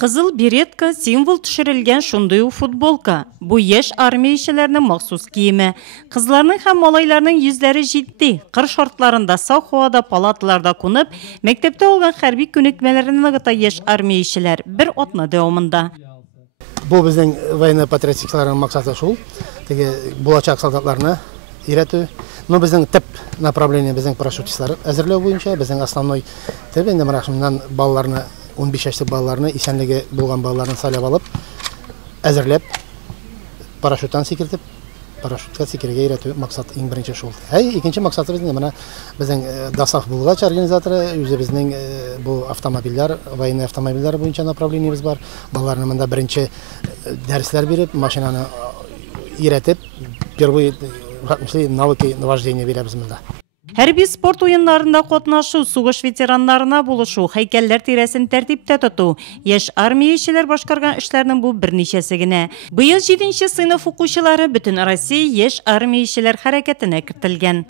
Кызыл беретка символ түшірілген шундый футболка. Бу еш армия ишеләрнең махсус киеме. Кызларның һәм малайларның йөзләре җитди. Кыр шартларында сау һавада палаталарда кунып, мәктәптә алган хәрби күнекмәләрен ныгыта еш армия ишеләр бер атна дәвамында. Бу безнең военно-патриотикларның максаты шул. Теге булачак солдатларны өйрәтү. Но безнең төп направление безнең парашютистлар әзерләү буенча, безнең основной төп инде мәрәхмәннән балаларны 15 яшьлек балаларны, исәнлеге булган балаларны сайлап алып, әзерләп, парашюттан сикертеп, парашютка сикерергә өйрәтү максат иң беренче шул. Икенче максатыбыз менә безнең Дасах булгач организаторы, үзебезнең бу автомобильләр, военный автомобильләр буенча направлениебез бар. Балаларны монда беренче дәресләр биреп, машинаны өйрәтеп, первые навыки вождения бирәбез монда. Хәрби спорт уеннарында катнашу, сугыш ветераннарына булышу, һәйкәлләр тирәсен тәртиптә тоту, яшь армия ишеләр башкарган эшләрнең бу берничәсе генә. Быел 7нче сыйныф укучылары бөтен Россия яшь армия ишеләр хәрәкәтенә кертелгән.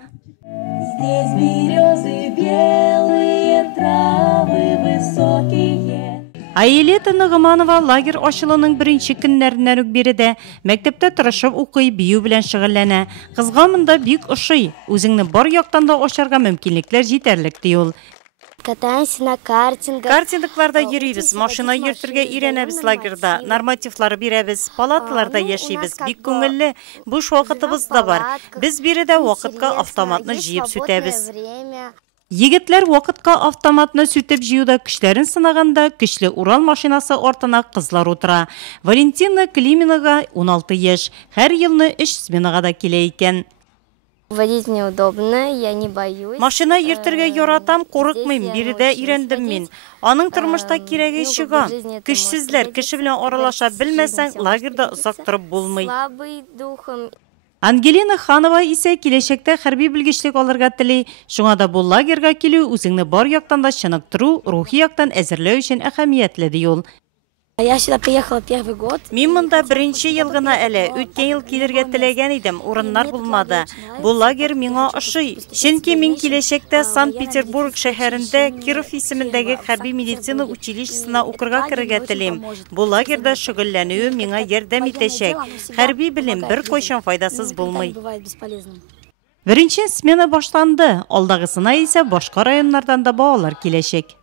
Здесь березы белые, травы высокие. Аилета Нагыманова лагерь ачылуның беренче көннәреннән үк биредә мәктәптә тырышып укый, бию белән шөгыльләнә. Кызга монда бик ошый, үзеңне бар яктан да ачарга мөмкинлекләр җитәрлек ди ул. Катаемся на картингах. Картингларда йөрибез, машина йөртергә өйрәнәбез лагерьда, нормативлар бирәбез, палаталарда яшибез, бик күңелле, буш вакытыбыз да бар. Без биредә вакытка автоматны җыеп сүтәбез. Егетләр вакытка автоматны сүтеп җыюда көчләрен сынаганда, көчле Урал машинасы артына кызлар утыра. Валентина Климинага 16 яшь, һәр елны 3 сменага да килә икән. Водить неудобно, я не боюсь. Машина йөртергә яратам, курыкмыйм, биредә өйрәндем мин. Аның тормышта кирәге чыга. Көчсезләр, кеше белән аралаша белмәсәң, лагерда озак торып булмый. Слабый духом. Ангелина Ханова исә киләчәктә хәрби белгечлек алырга тели. Шуңа да бу лагерьга килү үзеңне бар яктан да чыныктыру, рухи яктан әзерләү өчен әһәмиятле ди ул. Я сюда приехала первый год. Мин монда беренче ел гына әле, үткән ел килергә теләгән идем, урыннар булмады. Бу лагерь миңа ошый. Чөнки мин киләчәктә Санкт-Петербург шәһәрендә Киров исемендәге хәрби медицина училищесына укырга керергә телим. Бу лагерьда шөгыльләнүе миңа ярдәм итәчәк. Хәрби белем бер кайчан файдасыз булмый. Беренче смена башланды. Алдагысына исә башка районнардан да балалар киләчәк.